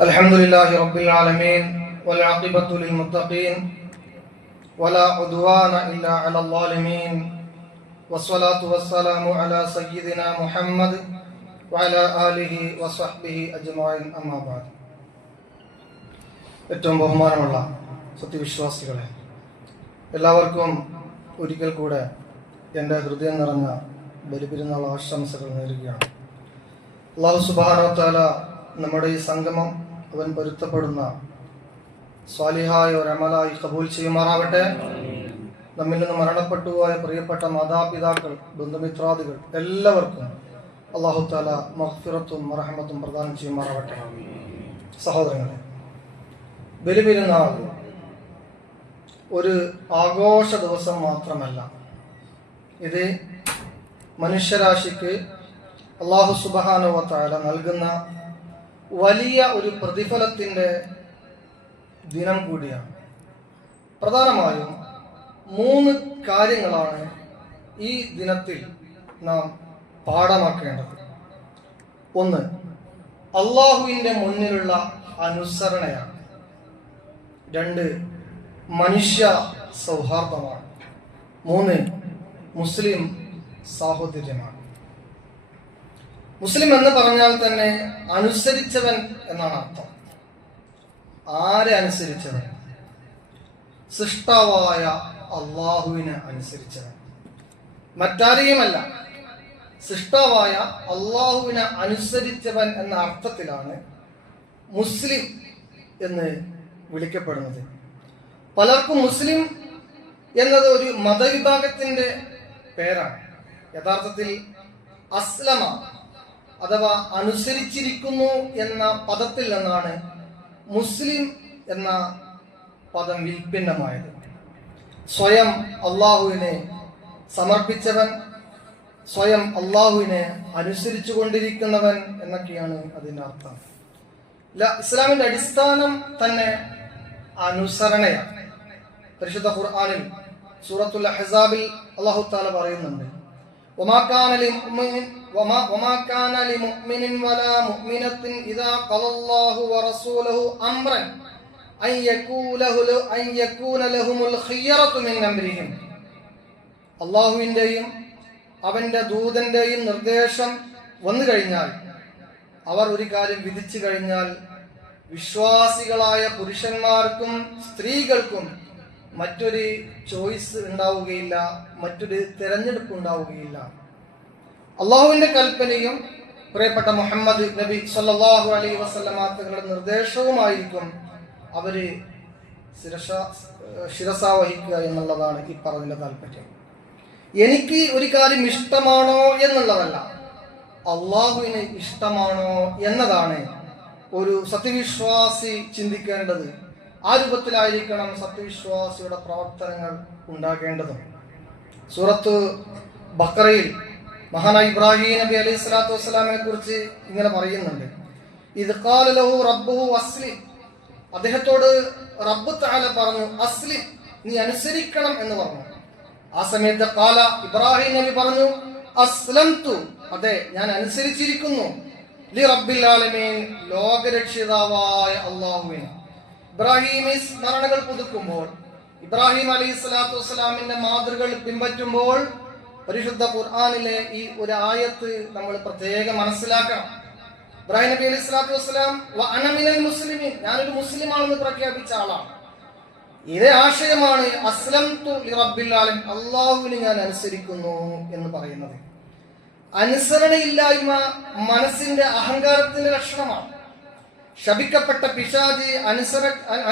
الحمد لله رب العالمين والعاقبة للمتقين ولا عدوان إلا على الظالمين والصلاة والسلام على سيدنا محمد وعلى آله وصحبه أجمعين أما بعد. ഏറ്റവും ബഹുമാനമുള്ള സത്യവിശ്വാസികളെ, എല്ലാവർക്കും ഒരിക്കൽ കൂടെ എൻ്റെ ഹൃദയം നിറഞ്ഞ ബലിപെരുന്നാൾ ആശംസകൾ നേരുകയാണ്. അല്ലാഹു സുബ്ഹാനഹു വ തആല നമ്മുടെ ഈ സംഗമം അവൻ പൊരുത്തപ്പെടുന്ന സ്വാലിഹായ ഒരു അമലായി കബൂൽ ചെയ്യുമാറാവട്ടെ. നമ്മിൽ നിന്ന് മരണപ്പെട്ടുപോയ പ്രിയപ്പെട്ട മാതാപിതാക്കൾ, ബന്ധുമിത്രാദികൾ എല്ലാവർക്കും അല്ലാഹു തആല മഗ്ഫിറത്തും റഹ്മത്തും പ്രദാനം ചെയ്യുമാറാവട്ടെ. സഹോദരങ്ങളെ, ബലിപെരുന്നാൾ ഒരു ആഘോഷ ദിവസം മാത്രമല്ല, ഇത് മനുഷ്യരാശിക്ക് അല്ലാഹു സുബ്ഹാനഹു വ തആല നൽകുന്ന വലിയ ഒരു പ്രതിഫലത്തിൻ്റെ ദിനം കൂടിയാണ്. പ്രധാനമായും 3 കാര്യങ്ങളാണ് ഈ ദിനത്തിൽ നാം പാഠമാക്കേണ്ടത്. 1, അള്ളാഹുവിൻ്റെ മുന്നിലുള്ള അനുസരണയാണ്. 2, മനുഷ്യ സൗഹാർദ്ദമാണ്. 3, മുസ്ലിം സാഹോദര്യമാണ്. മുസ്ലിം എന്ന് പറഞ്ഞാൽ തന്നെ അനുസരിച്ചവൻ എന്നാണ് അർത്ഥം. ആരെ അനുസരിച്ചവൻ? സൃഷ്ടാവായ അള്ളാഹുവിനെ അനുസരിച്ചവൻ, മറ്റാരെയുമല്ല. സൃഷ്ടാവായ അള്ളാഹുവിനെ അനുസരിച്ചവൻ എന്ന അർത്ഥത്തിലാണ് മുസ്ലിം എന്ന് വിളിക്കപ്പെടുന്നത്. പലർക്കും മുസ്ലിം എന്നത് ഒരു മതവിഭാഗത്തിന്റെ പേരാണ്. യഥാർത്ഥത്തിൽ അസ്ലമ അഥവാ അനുസരിച്ചിരിക്കുന്നു എന്ന പദത്തിൽ നിന്നാണ് മുസ്ലിം എന്ന പദം വിൽപ്പന്നമായത്. സ്വയം അള്ളാഹുവിനെ സമർപ്പിച്ചവൻ, സ്വയം അള്ളാഹുവിനെ അനുസരിച്ചു കൊണ്ടിരിക്കുന്നവൻ എന്നൊക്കെയാണ് അതിൻ്റെ അർത്ഥം. ഇസ്ലാമിന്റെ അടിസ്ഥാനം തന്നെ അനുസരണയാണ്. പരിശുദ്ധ ഖുർആനിൽ സൂറത്തുൽ അഹ്സാബിൽ അല്ലാഹു തആല പറയുന്നുണ്ട്, وما كان لمؤمن ولا مؤمنة إذا قضى الله ورسوله أمرا أن يكون لهم الخيرة من أمرهم. അള്ളാഹുവിൻ്റെയും അവൻ്റെ ദൂതൻ്റെയും നിർദ്ദേശം വന്നു കഴിഞ്ഞാൽ, അവർ ഒരു കാര്യം വിധിച്ചു കഴിഞ്ഞാൽ, വിശ്വാസികളായ പുരുഷന്മാർക്കും സ്ത്രീകൾക്കും മറ്റൊരു ചോയ്സ് ഉണ്ടാവുകയില്ല, മറ്റൊരു തിരഞ്ഞെടുപ്പ് ഉണ്ടാവുകയില്ല. അള്ളാഹുവിന്റെ കൽപ്പനയും പ്രിയപ്പെട്ട മുഹമ്മദ് നബി സല്ലല്ലാഹു അലൈഹി വസല്ലമ തങ്ങളുടെ നിർദ്ദേശവുമായിരിക്കും അവര് ശിരസ വഹിക്കുക എന്നുള്ളതാണ് ഈ പറഞ്ഞ താല്പര്യം. എനിക്ക് ഒരു കാര്യം ഇഷ്ടമാണോ എന്നുള്ളതല്ല, അള്ളാഹുവിന് ഇഷ്ടമാണോ എന്നതാണ് ഒരു സത്യവിശ്വാസി ചിന്തിക്കേണ്ടത്. ആ രൂപത്തിലായിരിക്കണം സത്യവിശ്വാസിയുടെ പ്രവർത്തനങ്ങൾ ഉണ്ടാകേണ്ടതും. സൂറത്ത് ബഖറയിൽ മഹാനായ ഇബ്രാഹിം നബി അലൈഹി സ്വലാത്തു വസ്സലാമിനെ കുറിച്ച് ഇങ്ങനെ പറയുന്നുണ്ട്, ഇദ് ഖാല ലഹു റബ്ബുഹു അസ്ലിം. അദ്ദേഹത്തോട് റബ്ബ് തആല പറഞ്ഞു, അസ്ലിം, നീ അനുസരിക്കണം എന്ന് പറഞ്ഞു. ആ സമയത്ത് ഖാല, ഇബ്രാഹിം നബി പറഞ്ഞു, അസ്ലംതു, അതെ, ഞാൻ അനുസരിച്ചിരിക്കുന്നു, ലി റബ്ബിൽ ആലമീൻ, ലോകരക്ഷിതാവായ അല്ലാഹുവിന്. ഇബ്രാഹിം സ്മരണകൾ പുതുക്കുമ്പോൾ, ഇബ്രാഹിം അലൈഹി സ്വലാത്തു വസ്സലാമിന്റെ മാതൃകൾ പിൻപറ്റുമ്പോൾ പരിശുദ്ധ ഖുർആനിലെ ഈ ഒരു ആയത്ത് നമ്മൾ പ്രത്യേകം മനസ്സിലാക്കണം. ഇബ്രാഹിം നബി അലൈഹി സ്വലാത്തു വസ്സലാം വഅന മിനൽ മുസ്ലിമീൻ, ഞാനൊരു മുസ്ലിമാണെന്ന് പ്രഖ്യാപിച്ച ആളാണ്. ഇതേ ആശയമാണ് അസ്ലംതു ലി റബ്ബിൽ ആലമീൻ, അല്ലാഹുവിനെ ഞാൻ അനുസരിക്കുന്നു എന്ന് പറയുന്നത്. അനുസരണയില്ലായ്മ മനസ്സിന്റെ അഹങ്കാരത്തിന്റെ ലക്ഷണമാണ്. ശപിക്കപ്പെട്ട പിശാചി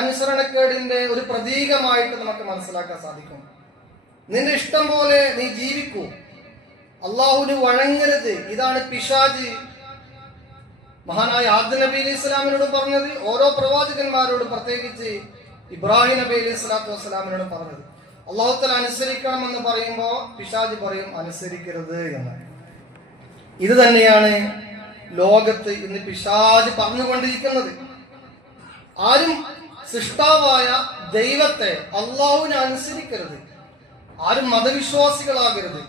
അനുസരണക്കേടിന്റെ ഒരു പ്രതീകമായിട്ട് നമുക്ക് മനസ്സിലാക്കാൻ സാധിക്കും. നിന്റെ ഇഷ്ടം പോലെ നീ ജീവിക്കൂ, അള്ളാഹുവിന് വഴങ്ങരുത്, ഇതാണ് പിശാചി മഹാനായ ആദം നബി അലൈഹി സ്വലാമിനോട് പറഞ്ഞത്, ഓരോ പ്രവാചകന്മാരോട്, പ്രത്യേകിച്ച് ഇബ്രാഹിം നബി അലൈഹി സ്വലാത്തു വസ്സലാമിനോട് പറഞ്ഞത്. അള്ളാഹു തആല അനുസരിക്കണമെന്ന് പറയുമ്പോൾ പിശാചി പറയും അനുസരിക്കരുത് എന്ന്. ഇത് തന്നെയാണ് ലോകത്ത് ഇന്ന് പിശാച് പറഞ്ഞുകൊണ്ടിരിക്കുന്നത്. ആരും സൃഷ്ടാവായ ദൈവത്തെ, അള്ളാഹുവിനെ അനുസരിക്കരുത്, ആരും മതവിശ്വാസികളാകരുത്,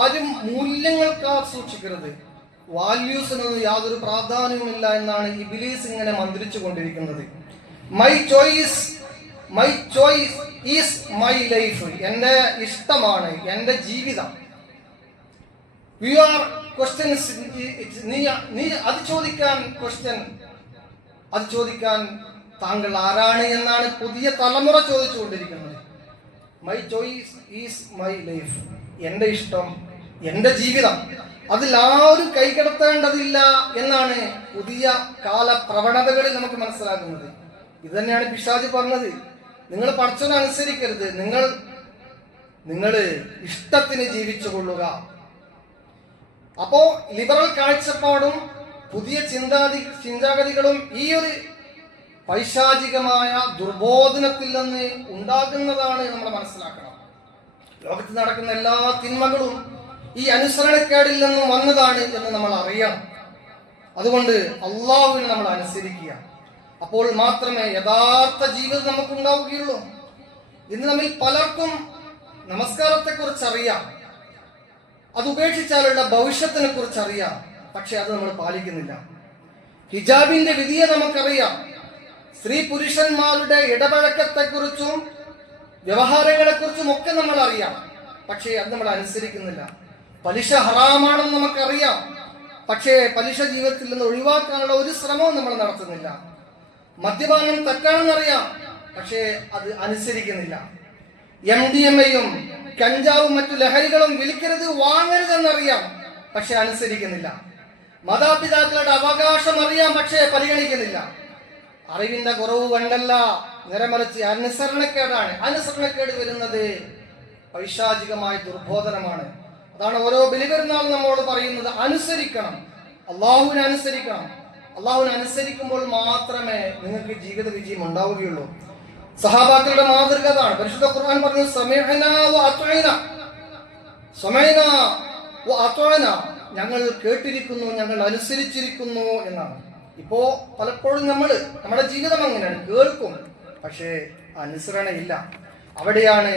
ആരും മൂല്യങ്ങൾ സൂക്ഷിക്കരുത്, വാല്യൂസിനൊന്നും യാതൊരു പ്രാധാന്യവുമില്ല എന്നാണ് ഇബ്ലീസ് ഇങ്ങനെ മന്ത്രിച്ചു കൊണ്ടിരിക്കുന്നത്. My choice is my life. എൻ്റെ ഇഷ്ടമാണ് എൻ്റെ ജീവിതം. We are questions. നീ അത് ചോദിക്കാൻ താങ്കൾ ആരാണ് എന്നാണ് പുതിയ തലമുറ ചോദിച്ചുകൊണ്ടിരിക്കുന്നത്. My choice is my life. എൻ്റെ ഇഷ്ടം, എൻ്റെ ജീവിതം, അതിൽ ആരും കൈകടത്തേണ്ടതില്ല എന്നാണ് പുതിയ കാല പ്രവണതകളിൽ നമുക്ക് മനസ്സിലാക്കുന്നത്. ഇത് തന്നെയാണ് പിശാച് പറഞ്ഞത്. നിങ്ങൾ പടച്ചവനെ അനുസരിക്കരുത്, നിങ്ങൾ ഇഷ്ടത്തിന് ജീവിച്ചു കൊള്ളുക. അപ്പോ ലിബറൽ കാഴ്ചപ്പാടും പുതിയ ചിന്താഗതികളും ഈ ഒരു പൈശാചികമായ ദുർബോധനത്തിൽ നിന്ന് ഉണ്ടാകുന്നതാണ് നമ്മൾ മനസ്സിലാക്കണം. ലോകത്ത് നടക്കുന്ന എല്ലാ തിന്മകളും ഈ അനുസരണക്കേടിൽ നിന്നും വന്നതാണ് എന്ന് നമ്മൾ അറിയണം. അതുകൊണ്ട് അള്ളാഹുവിനെ നമ്മൾ അനുസരിക്കുക. അപ്പോൾ മാത്രമേ യഥാർത്ഥ ജീവിതം നമുക്ക് ഉണ്ടാവുകയുള്ളൂ. ഇന്ന് നമ്മിൽ പലർക്കും നമസ്കാരത്തെക്കുറിച്ച് അറിയാം, അത് ഉപേക്ഷിച്ചാലുള്ള ഭവിഷ്യത്തിനെ കുറിച്ച് അറിയാം, പക്ഷെ അത് നമ്മൾ പാലിക്കുന്നില്ല. ഹിജാബിന്റെ വിധിയെ നമുക്കറിയാം, സ്ത്രീ പുരുഷന്മാരുടെ ഇടപഴക്കത്തെക്കുറിച്ചും വ്യവഹാരങ്ങളെക്കുറിച്ചും ഒക്കെ നമ്മൾ അറിയാം, പക്ഷേ അത് നമ്മൾ അനുസരിക്കുന്നില്ല. പലിശ ഹറാമാണെന്ന് നമുക്കറിയാം, പക്ഷേ പലിശ ജീവിതത്തിൽ നിന്ന് ഒഴിവാക്കാനുള്ള ഒരു ശ്രമവും നമ്മൾ നടത്തുന്നില്ല. മദ്യപാനം തെറ്റാണെന്നറിയാം, പക്ഷേ അത് അനുസരിക്കുന്നില്ല. MDMA-യും കഞ്ചാവും മറ്റു ലഹരികളും വിൽക്കരുത്, വാങ്ങരുതെന്നറിയാം, പക്ഷെ അനുസരിക്കുന്നില്ല. മാതാപിതാക്കളുടെ അവകാശം അറിയാം, പക്ഷേ പരിഗണിക്കുന്നില്ല. അറിവിന്റെ കുറവ് കണ്ടല്ല, നിരമറിച്ച് അനുസരണക്കേടാണ്. അനുസരണക്കേട് വരുന്നത് പൈശാചികമായ ദുർബോധനമാണ്. അതാണ് ഓരോ ബലിപെരുന്നാൾ നമ്മോട് പറയുന്നത്, അനുസരിക്കണം, അള്ളാഹുവിനെ അനുസരിക്കണം. അള്ളാഹുവിനെ അനുസരിക്കുമ്പോൾ മാത്രമേ നിങ്ങൾക്ക് ജീവിത വിജയം ഉണ്ടാവുകയുള്ളൂ. സഹാബാക്കളുടെ മാതൃക അതാണ്. പരിശുദ്ധ ഖുർആൻ പറഞ്ഞു, ഞങ്ങൾ കേട്ടിരിക്കുന്നു, ഞങ്ങൾ അനുസരിച്ചിരിക്കുന്നു എന്നാണ്. ഇപ്പോ പലപ്പോഴും നമ്മുടെ ജീവിതം അങ്ങനെയാണ്, കേൾക്കും പക്ഷേ അനുസരണയില്ല. അവിടെയാണ്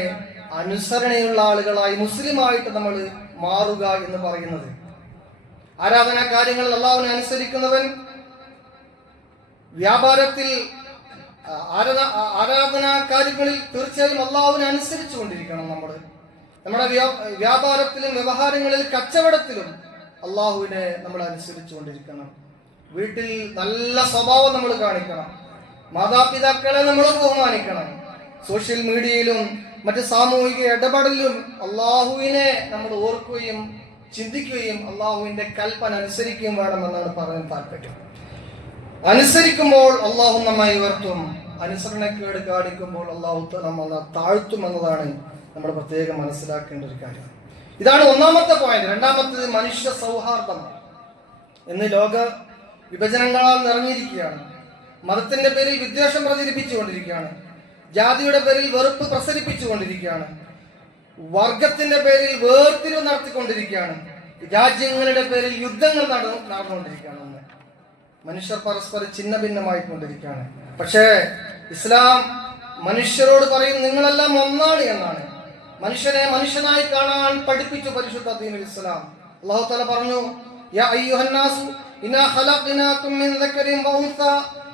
അനുസരണയുള്ള ആളുകളായി മുസ്ലിമായിട്ട് നമ്മൾ മാറുക എന്ന് പറയുന്നത്. ആരാധനാ കാര്യങ്ങളിൽ അള്ളാഹുവിനെ അനുസരിക്കുന്നവൻ വ്യാപാരത്തിൽ ആരാധനാ കാര്യങ്ങളിൽ തീർച്ചയായും അള്ളാഹുവിനെ അനുസരിച്ചു കൊണ്ടിരിക്കണം. നമ്മുടെ വ്യാപാരത്തിലും വ്യവഹാരങ്ങളിൽ കച്ചവടത്തിലും അള്ളാഹുവിനെ നമ്മൾ അനുസരിച്ചു കൊണ്ടിരിക്കണം. വീട്ടിൽ നല്ല സ്വഭാവം നമ്മൾ കാണിക്കണം. മാതാപിതാക്കളെ നമ്മൾ ബഹുമാനിക്കണം. സോഷ്യൽ മീഡിയയിലും മറ്റ് സാമൂഹിക ഇടപെടലിലും അള്ളാഹുവിനെ നമ്മൾ ഓർക്കുകയും ചിന്തിക്കുകയും അള്ളാഹുവിന്റെ കൽപ്പന അനുസരിക്കുകയും വേണമെന്നാണ് പറയാൻ താല്പര്യം. അനുസരിക്കുമ്പോൾ അള്ളാഹു നമ്മെ ഉയർത്തും, അനുസരണക്കേട് കാണിക്കുമ്പോൾ അള്ളാഹു നമ്മളെ താഴ്ത്തും എന്നതാണ് നമ്മൾ പ്രത്യേകം മനസ്സിലാക്കേണ്ട ഒരു കാര്യം. ഇതാണ് ഒന്നാമത്തെ പോയിന്റ്. രണ്ടാമത്തേത് മനുഷ്യ സൗഹാർദ്ദം. ഇന്ന് ലോക വിഭജനങ്ങളാൽ നിറഞ്ഞിരിക്കുകയാണ്. മതത്തിന്റെ പേരിൽ വിദ്വേഷം പ്രചരിപ്പിച്ചുകൊണ്ടിരിക്കുകയാണ്. ജാതിയുടെ പേരിൽ വെറുപ്പ് പ്രസരിപ്പിച്ചുകൊണ്ടിരിക്കുകയാണ്. വർഗത്തിന്റെ പേരിൽ വേർതിരിവ് നടത്തിക്കൊണ്ടിരിക്കുകയാണ്. രാജ്യങ്ങളുടെ പേരിൽ യുദ്ധങ്ങൾ നടന്നുകൊണ്ടിരിക്കുകയാണ്. മനുഷ്യർ പരസ്പരം ഛിന്ന ഭിന്നമായി കൊണ്ടിരിക്കുകയാണ്. പക്ഷേ ഇസ്ലാം മനുഷ്യരോട് പറയും, നിങ്ങളെല്ലാം ഒന്നാണ് എന്നാണ്. മനുഷ്യനെ മനുഷ്യനായി കാണാൻ പഠിപ്പിച്ചു പരിശുദ്ധ ദീനുൽ ഇസ്ലാം. അല്ലാഹു തആല പറഞ്ഞു, യാ അയ്യുഹന്നാസു ഇന്നാ ഖലഖനാകും മിൻ ദക്കരിൻ വ ഉൻസ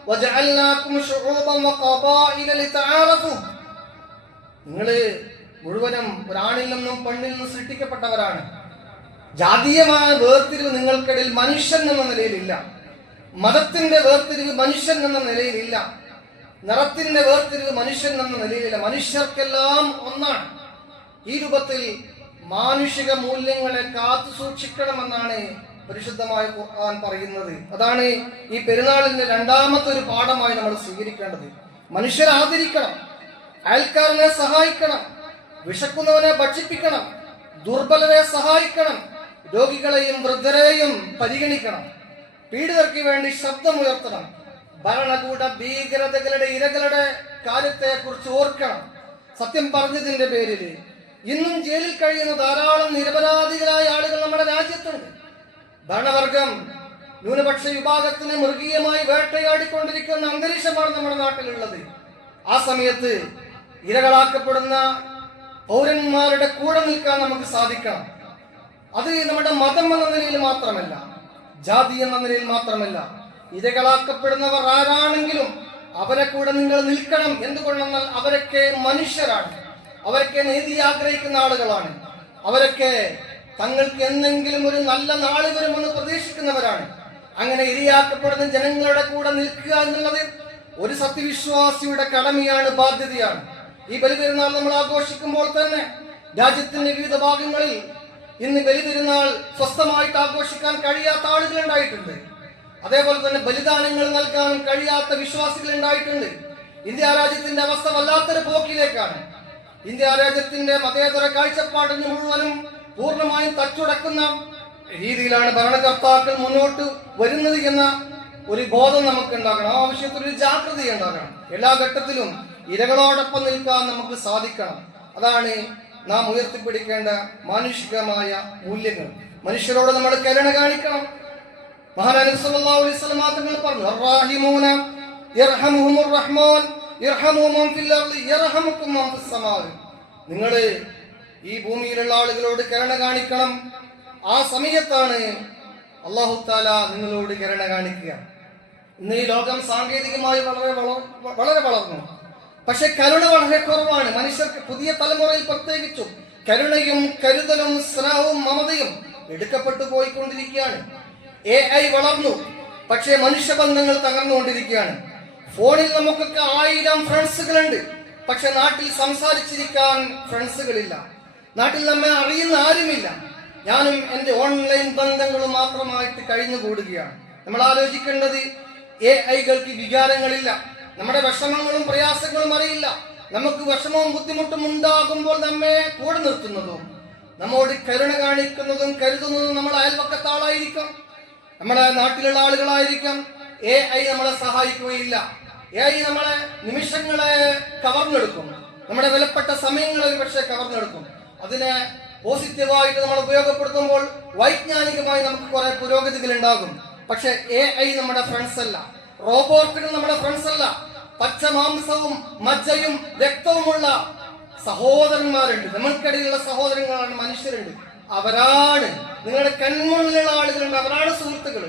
വജഅൽനാകും ശുഊബൻ വഖബായില ലിതആറഫു. നിങ്ങൾ മുഴുവനും ഒരാണിൽ നിന്നും പെണ്ണിൽ നിന്നും സൃഷ്ടിക്കപ്പെട്ടവരാണ്. ജാതീയമായ വേർതിരിവ് നിങ്ങൾക്കിടയിൽ മനുഷ്യൻ എന്ന നിലയിലില്ല. മതത്തിന്റെ വേർതിരിവ് മനുഷ്യൻ എന്ന നിലയിലില്ല. നിറത്തിന്റെ വേർതിരിവ് മനുഷ്യൻ എന്ന നിലയിലില്ല. മനുഷ്യർക്കെല്ലാം ഒന്നാണ്. ഈ രൂപത്തിൽ മാനുഷിക മൂല്യങ്ങളെ കാത്തു സൂക്ഷിക്കണമെന്നാണ് പരിശുദ്ധമായ ഖുർആൻ പറയുന്നത്. അതാണ് ഈ പെരുന്നാളിന്റെ രണ്ടാമത്തെ ഒരു പാഠമായി നമ്മൾ സ്വീകരിക്കേണ്ടത്. മനുഷ്യരെ ആദരിക്കണം, അയൽക്കാരനെ സഹായിക്കണം, വിശക്കുന്നവനെ ഭക്ഷിപ്പിക്കണം, ദുർബലരെ സഹായിക്കണം, രോഗികളെയും വൃദ്ധരെയും പരിഗണിക്കണം, പീഡിതർക്ക് വേണ്ടി ശബ്ദമുയർത്തണം, ഭരണകൂട ഭീകരതകളുടെ ഇരകളുടെ കാര്യത്തെ കുറിച്ച് ഓർക്കണം. സത്യം പറഞ്ഞതിന്റെ പേരിൽ ഇന്നും ജയിലിൽ കഴിയുന്ന ധാരാളം നിരപരാധികളായ ആളുകൾ നമ്മുടെ രാജ്യത്തുണ്ട്. ഭരണവർഗം ന്യൂനപക്ഷ വിഭാഗത്തിന് മൃഗീയമായി വേട്ടയാടിക്കൊണ്ടിരിക്കുന്ന അന്തരീക്ഷമാണ് നമ്മുടെ നാട്ടിലുള്ളത്. ആ സമയത്ത് ഇരകളാക്കപ്പെടുന്ന പൗരന്മാരുടെ കൂടെ നിൽക്കാൻ നമുക്ക് സാധിക്കണം. അത് നമ്മുടെ മതം എന്ന നിലയിൽ മാത്രമല്ല, ജാതി എന്ന നിലയിൽ മാത്രമല്ല, ഇരകളാക്കപ്പെടുന്നവർ ആരാണെങ്കിലും അവരെ കൂടെ നിങ്ങൾ നിൽക്കണം. എന്തുകൊണ്ടെന്നാൽ അവരൊക്കെ മനുഷ്യരാണ്, അവരൊക്കെ നീതി ആഗ്രഹിക്കുന്ന ആളുകളാണ്, അവരൊക്കെ തങ്ങൾക്ക് എന്തെങ്കിലും ഒരു നല്ല നാള് വരുമെന്ന് പ്രതീക്ഷിക്കുന്നവരാണ്. അങ്ങനെ ഇരയാക്കപ്പെടുന്ന ജനങ്ങളുടെ കൂടെ നിൽക്കുക എന്നുള്ളത് ഒരു സത്യവിശ്വാസിയുടെ കടമയാണ്, ബാധ്യതയാണ്. ഈ ബലിപെരുന്നാൾ നമ്മൾ ആഘോഷിക്കുമ്പോൾ തന്നെ രാജ്യത്തിന്റെ വിവിധ ഭാഗങ്ങളിൽ ഇന്ന് ബലിപെരുന്നാൾ സ്വസ്ഥമായിട്ട് ആഘോഷിക്കാൻ കഴിയാത്ത ആളുകൾ ഉണ്ടായിട്ടുണ്ട്. അതേപോലെ തന്നെ ബലിദാനങ്ങൾ നൽകാൻ കഴിയാത്ത വിശ്വാസികൾ ഉണ്ടായിട്ടുണ്ട്. ഇന്ത്യ രാജ്യത്തിന്റെ അവസ്ഥ വല്ലാത്തൊരു പോക്കിലേക്കാണ്. ഇന്ത്യ രാജ്യത്തിന്റെ മതേതര കാഴ്ചപ്പാടിന് മുഴുവനും പൂർണ്ണമായും തച്ചുടക്കുന്ന രീതിയിലാണ് ഭരണകർത്താക്കൾ മുന്നോട്ട് വരുന്നത് എന്ന ഒരു ബോധം നമുക്ക് ഉണ്ടാകണം. ആ ആവശ്യത്തിൽ ഒരു ജാഗ്രത ഉണ്ടാകണം. എല്ലാ ഘട്ടത്തിലും ഇരകളോടൊപ്പം നിൽക്കാൻ നമുക്ക് സാധിക്കണം. അതാണ് നാം ഉയർത്തിപ്പിടിക്കേണ്ട മാനുഷികമായ മൂല്യങ്ങൾ. മനുഷ്യരോട് നമ്മൾ കരുണ കാണിക്കണം. മഹാനായ നബി സല്ലല്ലാഹു അലൈഹി വസല്ലം തങ്ങൾ പറഞ്ഞു, അർറഹീമൂന യർഹമുഹുർ റഹ്മാൻ യർഹമു മൻ ഫിൽ അർളി യർഹമുകും മൻ ഫിസ് സമാഅ. നിങ്ങൾ ഈ ഭൂമിയിലുള്ള ആളുകളോട് കരുണ കാണിക്കണം. ആ സമയത്താണ് അല്ലാഹു തആല നിങ്ങളോട് കരുണ കാണിക്കുക. ഇന്ന് ഈ ലോകം സാങ്കേതികമായി വളരെ വളർന്നു, പക്ഷെ കരുണ വളരെ കുറവാണ്. മനുഷ്യർക്ക് പുതിയ തലമുറയിൽ പ്രത്യേകിച്ചും കരുണയും കരുതലും സ്നേഹവും മമതയും എടുക്കപ്പെട്ടു പോയിക്കൊണ്ടിരിക്കുകയാണ്. AI വളർന്നു, പക്ഷേ മനുഷ്യബന്ധങ്ങൾ തകർന്നുകൊണ്ടിരിക്കുകയാണ്. ഫോണിൽ നമുക്കൊക്കെ 1000 ഫ്രണ്ട്സുകളുണ്ട്, പക്ഷെ നാട്ടിൽ സംസാരിച്ചിരിക്കാൻ ഫ്രണ്ട്സുകളില്ല. നാട്ടിൽ നമ്മെ അറിയുന്ന ആരുമില്ല. ഞാനും എന്റെ ഓൺലൈൻ ബന്ധങ്ങളും മാത്രമായിട്ട് കഴിഞ്ഞുകൂടുകയാണ്. നമ്മൾ ആലോചിക്കേണ്ടത്, AIകൾക്ക് വികാരങ്ങളില്ല, നമ്മുടെ വിഷമങ്ങളും പ്രയാസങ്ങളും അറിയില്ല. നമുക്ക് വിഷമവും ബുദ്ധിമുട്ടും ഉണ്ടാകുമ്പോൾ നമ്മെ കൂടെ നിർത്തുന്നതും നമ്മോട് കരുണ കാണിക്കുന്നതും കരുതുന്നതും നമ്മുടെ അയൽപക്കത്താളായിരിക്കാം, നമ്മുടെ നാട്ടിലുള്ള ആളുകളായിരിക്കാം. AI നമ്മളെ സഹായിക്കുകയില്ല. AI നമ്മളെ നിമിഷങ്ങളെ കവർന്നെടുക്കും, നമ്മുടെ വിലപ്പെട്ട സമയങ്ങളെ പക്ഷെ കവർന്നെടുക്കും. അതിനെ പോസിറ്റീവായിട്ട് നമ്മൾ ഉപയോഗപ്പെടുത്തുമ്പോൾ വൈജ്ഞാനികമായി നമുക്ക് കുറെ പുരോഗതികൾ ഉണ്ടാകും. പക്ഷെ AI നമ്മുടെ ഫ്രണ്ട്സ് അല്ല, റോബോട്ടുകൾ നമ്മുടെ ഫ്രണ്ട്സ് അല്ല. പച്ച മാംസവും മജ്ജയും രക്തവുമുള്ള സഹോദരന്മാരുണ്ട്, നമ്മൾക്കിടയിലുള്ള സഹോദരങ്ങളാണ്, മനുഷ്യരുണ്ട്. അവരാണ് നിങ്ങളുടെ കൺമുന്നിലുള്ള ആളുകളുണ്ട്, അവരാണ് സുഹൃത്തുക്കൾ.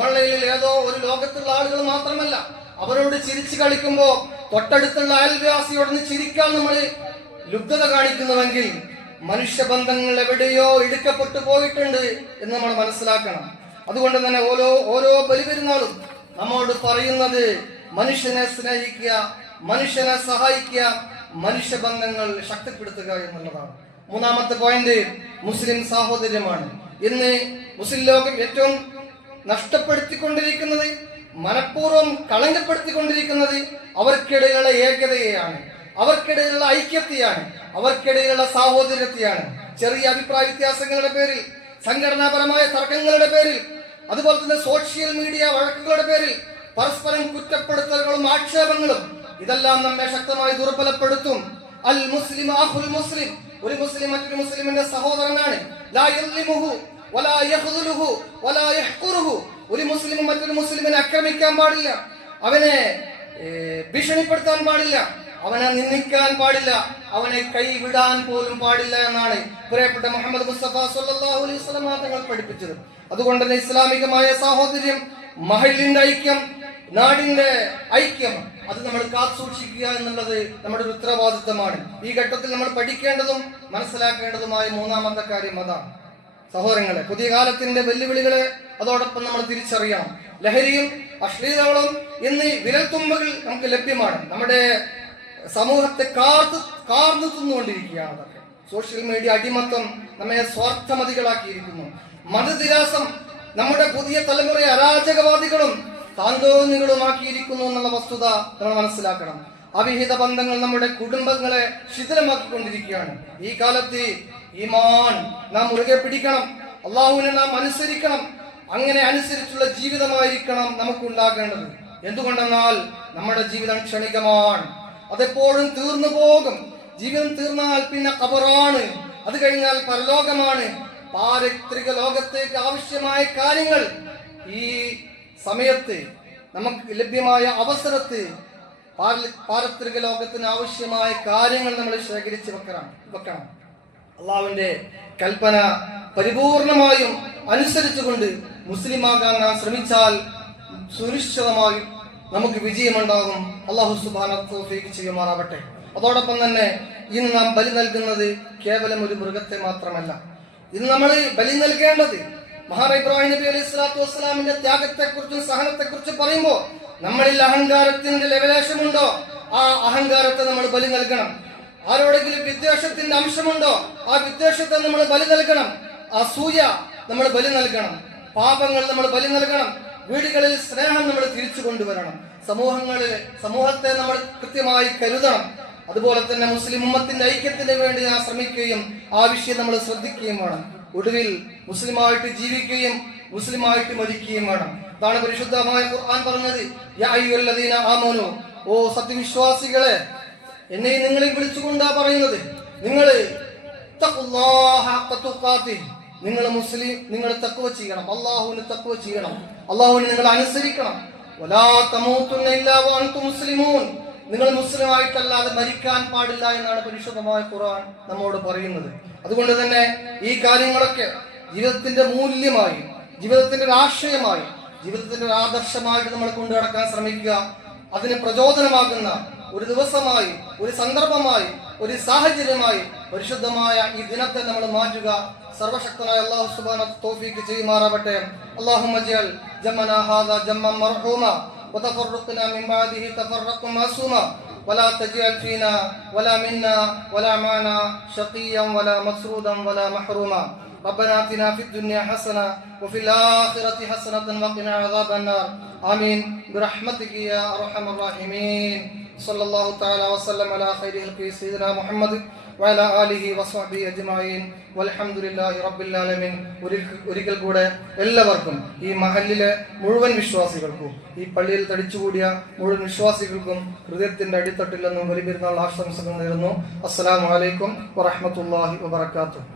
ഓൺലൈനിൽ ഏതോ ഒരു ലോകത്തുള്ള ആളുകൾ മാത്രമല്ല. അവരോട് ചിരിച്ചു കളിക്കുമ്പോ തൊട്ടടുത്തുള്ള അയൽവാസിയോടൊന്ന് ചിരിക്കാൻ നമ്മൾ ലുബ്ധത കാണിക്കുന്നുവെങ്കിൽ മനുഷ്യബന്ധങ്ങൾ എവിടെയോ ഇടുക്കപ്പെട്ടു പോയിട്ടുണ്ട് എന്ന് നമ്മൾ മനസ്സിലാക്കണം. അതുകൊണ്ട് തന്നെ ഓരോ ബലിപെരുന്നാളും നമ്മോട് പറയുന്നത് മനുഷ്യനെ സ്നേഹിക്കുക, മനുഷ്യനെ സഹായിക്കുക, മനുഷ്യബന്ധങ്ങൾ ശക്തിപ്പെടുത്തുക എന്നുള്ളതാണ്. മൂന്നാമത്തെ പോയിന്റ് മുസ്ലിം സാഹോദര്യമാണ്. ഇന്ന് മുസ്ലിം ലോകം ഏറ്റവും നഷ്ടപ്പെടുത്തിക്കൊണ്ടിരിക്കുന്നത്, മനഃപൂർവ്വം കളങ്കപ്പെടുത്തിക്കൊണ്ടിരിക്കുന്നത് അവർക്കിടയിലുള്ള ഏകതയെയാണ്, അവർക്കിടയിലുള്ള ഐക്യത്തെയാണ്, അവർക്കിടയിലുള്ള സാഹോദര്യത്തെയാണ്. ചെറിയ അഭിപ്രായ വ്യത്യാസങ്ങളുടെ പേരിൽ, സംഘടനാപരമായ തർക്കങ്ങളുടെ പേരിൽ, അതുപോലെ തന്നെ സോഷ്യൽ മീഡിയ വഴക്കുകളുടെ പേരിൽ പരസ്പരം കുറ്റപ്പെടുത്തലുകളും ആക്ഷേപങ്ങളും ഇതെല്ലാം നമ്മെ ശക്തമായി ദുർബലപ്പെടുത്തും. അൽ മുസ്ലിം അഖുൽ മുസ്ലിം, ഒരു മുസ്ലിം മറ്റൊരു മുസ്ലിമിന്റെ സഹോദരനാണ്. ലാ യസ്ലിമുഹു വലാ യഖ്ദുലുഹു വലാ യഹ്ഖുറുഹു, ഒരു മുസ്ലിം മറ്റൊരു മുസ്ലിമിനെ ആക്രമിക്കാൻ പാടില്ല, അവനെ ഭീഷണിപ്പെടുത്താൻ പാടില്ല, അവനെ നിന്ദിക്കാൻ പാടില്ല, അവനെ കൈവിടാൻ പോലും പാടില്ല എന്നാണ് പ്രിയപ്പെട്ട മുഹമ്മദ് മുസ്തഫ സല്ലല്ലാഹു അലൈഹി വസല്ലം തങ്ങൾ പഠിപ്പിച്ചത്. അതുകൊണ്ട് തന്നെ ഇസ്ലാമികമായ സാഹോദര്യം, മഹല്ലിന്റെ ഐക്യം, നാടിന്റെ ഐക്യം, അത് നമ്മൾ കാത്തുസൂക്ഷിക്കുക എന്നുള്ളത് നമ്മുടെ ഒരു ഉത്തരവാദിത്തമാണ്. ഈ ഘട്ടത്തിൽ നമ്മൾ പഠിക്കേണ്ടതും മനസ്സിലാക്കേണ്ടതുമായ മൂന്നാമത്തെ കാര്യം അതാണ്. സഹോദരങ്ങളെ, പുതിയ കാലത്തിന്റെ വെല്ലുവിളികളെ അതോടൊപ്പം നമ്മൾ തിരിച്ചറിയണം. ലഹരിയും അശ്ലീലങ്ങളും ഇന്ന് വിരൽത്തുമ്പുകൾ നമുക്ക് ലഭ്യമാണ്. നമ്മുടെ സമൂഹത്തെ കാർന്നു തിന്നുകൊണ്ടിരിക്കുകയാണ്. അതൊക്കെ സോഷ്യൽ മീഡിയ അടിമത്തം നമ്മെ സ്വാർത്ഥമതികളാക്കിയിരിക്കുന്നു. മതനിരാസം നമ്മുടെ പുതിയ തലമുറയെ അരാജകവാദികളും താന്തോന്നികളുമാക്കിയിരിക്കുന്നു എന്നുള്ള വസ്തുത നമ്മൾ മനസ്സിലാക്കണം. അവിഹിത ബന്ധങ്ങൾ നമ്മുടെ കുടുംബങ്ങളെ ശിഥിലമാക്കിക്കൊണ്ടിരിക്കുകയാണ്. ഈ കാലത്ത് ഈമാൻ നാം മുറുകെ പിടിക്കണം, അള്ളാഹുവിനെ നാം അനുസരിക്കണം. അങ്ങനെ അനുസരിച്ചുള്ള ജീവിതമായിരിക്കണം നമുക്കുണ്ടാകേണ്ടത്. എന്തുകൊണ്ടെന്നാൽ നമ്മുടെ ജീവിതം ക്ഷണികമാണ്, അതെപ്പോഴും തീർന്നു പോകും. ജീവിതം തീർന്നാൽ പിന്നെ ഖബറാണ്, അത് കഴിഞ്ഞാൽ പരലോകമാണ്. പാരത്രിക ലോകത്തേക്ക് ആവശ്യമായ കാര്യങ്ങൾ ഈ സമയത്ത് നമുക്ക് ലഭ്യമായ അവസരത്ത് പാരത്രിക ലോകത്തിന് ആവശ്യമായ കാര്യങ്ങൾ നമ്മൾ ശേഖരിച്ച് വെക്കണം. അള്ളാഹുവിന്റെ കൽപ്പന പരിപൂർണമായും അനുസരിച്ചുകൊണ്ട് മുസ്ലിമാകാൻ നാം ശ്രമിച്ചാൽ സുനിശ്ചിതമായും നമുക്ക് വിജയമുണ്ടാകും. അല്ലാഹു സുബ്ഹാനഹു തൗഫീഖ് ചെയ്യുമാറാവട്ടെ. അതോടൊപ്പം തന്നെ ഇന്ന് നാം ബലി നൽകുന്നത് കേവലം ഒരു മൃഗത്തെ മാത്രമല്ല. ഇന്ന് നമ്മൾ ബലി നൽകേണ്ടത് മഹാനായ ഇബ്രാഹിം നബി അലൈഹി സ്വലാത്തു വസ്സലാമിന്റെ ത്യാഗത്തെക്കുറിച്ചും സഹനത്തെക്കുറിച്ചും പറയുമ്പോൾ നമ്മളിൽ അഹങ്കാരത്തിന്റെ ലെവലേശമുണ്ടോ ആ അഹങ്കാരത്തെ നമ്മൾ ബലി നൽകണം. ആരോടെങ്കിലും വിദ്വേഷത്തിന്റെ അംശമുണ്ടോ ആ വിദ്വേഷത്തെ നമ്മൾ ബലി നൽകണം. അസൂയ നമ്മൾ ബലി നൽകണം. പാപങ്ങൾ നമ്മൾ ബലി നൽകണം. വീടുകളിൽ സ്നേഹം നമ്മൾ തിരിച്ചു കൊണ്ടുവരണം. സമൂഹത്തെ നമ്മൾ കൃത്യമായി കരുതണം. അതുപോലെ തന്നെ മുസ്ലിം ഉമ്മത്തിന്റെ ഐക്യത്തിന് വേണ്ടി നാം ശ്രമിക്കുകയും ആ വിഷയം നമ്മൾ ശ്രദ്ധിക്കുകയും വേണം. ഒടുവിൽ മുസ്ലിമായിട്ട് ജീവിക്കുകയും മുസ്ലിമായിട്ട് മരിക്കുകയും വേണം. അതാണ് പരിശുദ്ധമായ ഖുർആൻ പറഞ്ഞത്, യാ അയ്യുഹല്ലദീന ആമനൂ, ഓ സത്യവിശ്വാസികളെ, എന്നെ നിങ്ങളെ വിളിച്ചുകൊണ്ടാ പറയുന്നത്, നിങ്ങൾ തഖ്വല്ലാഹ ഹഖ്ക തുഖാതിഹി, നിങ്ങൾ തഖ്വ ചെയ്യണം, അല്ലാഹുവിനെ തഖ്വ ചെയ്യണം, അല്ലാഹുവിനെ നിങ്ങൾ അനുസരിക്കണം. വലാ തമൂതുന്ന ഇല്ലാ വഅൻതും മുസ്ലിമൂൻ, നിങ്ങൾ മുസ്ലിമായിട്ടല്ലാതെ മരിക്കാൻ പാടില്ല എന്നാണ് പരിശുദ്ധമായ ഖുർആൻ നമ്മോട് പറയുന്നത്. അതുകൊണ്ട് തന്നെ ഈ കാര്യങ്ങളൊക്കെ ജീവിതത്തിന്റെ മൂല്യമായി, ജീവിതത്തിന്റെ ഒരു ആശയമായി, ജീവിതത്തിന്റെ ഒരു ആദർശമായിട്ട് നമ്മൾ കൊണ്ടു നടക്കാൻ ശ്രമിക്കുക. അതിന് പ്രചോദനമാകുന്ന ഒരു ദിവസമായി, ഒരു സന്ദർഭമായി, ഒരു സാഹചര്യമായി പരിശുദ്ധമായ ഈ ദിനത്തെ നമ്മൾ മാറ്റുക. സർവശക്തനായ അല്ലാഹു സുബ്ഹാനഹു തൗഫീഖ് ചെയ്യുമാറാവട്ടെ. അല്ലാഹുമ്മ ജഅൽ ജമഅനാ ഹാദാ ജമ്മൻ മർഹൂമ وتفرقنا من بعده تفرقا معصوما ولا تجعل فينا ولا منا ولا معنا شقيا ولا مسرودا ولا محروما. ربنا آتنا في الدنيا حسنة وفي الآخرة حسنة وقنا عذاب النار. آمين برحمتك يا أرحم الراحمين. صلى الله تعالى وسلم على خير خلقه سيدنا محمد وعلى آله وصحبه أجمعين والحمد لله رب العالمين. ഒരിക്കൽ കൂടെ എല്ലാവർക്കും, ഈ മഹല്ലിലെ മുഴുവൻ വിശ്വാസികൾക്കും, ഈ പള്ളിയിൽ തടിച്ചുകൂടിയ മുഴുവൻ വിശ്വാസികൾക്കും ഹൃദയത്തിന്റെ അടിത്തട്ടിൽ നിന്നും വലിയ പെരുന്നാൾ ആശംസകൾ നേരുന്നു. അസ്സലാമു അലൈക്കും വറഹ്മത്തുള്ളാഹി വബറകാതുഹു.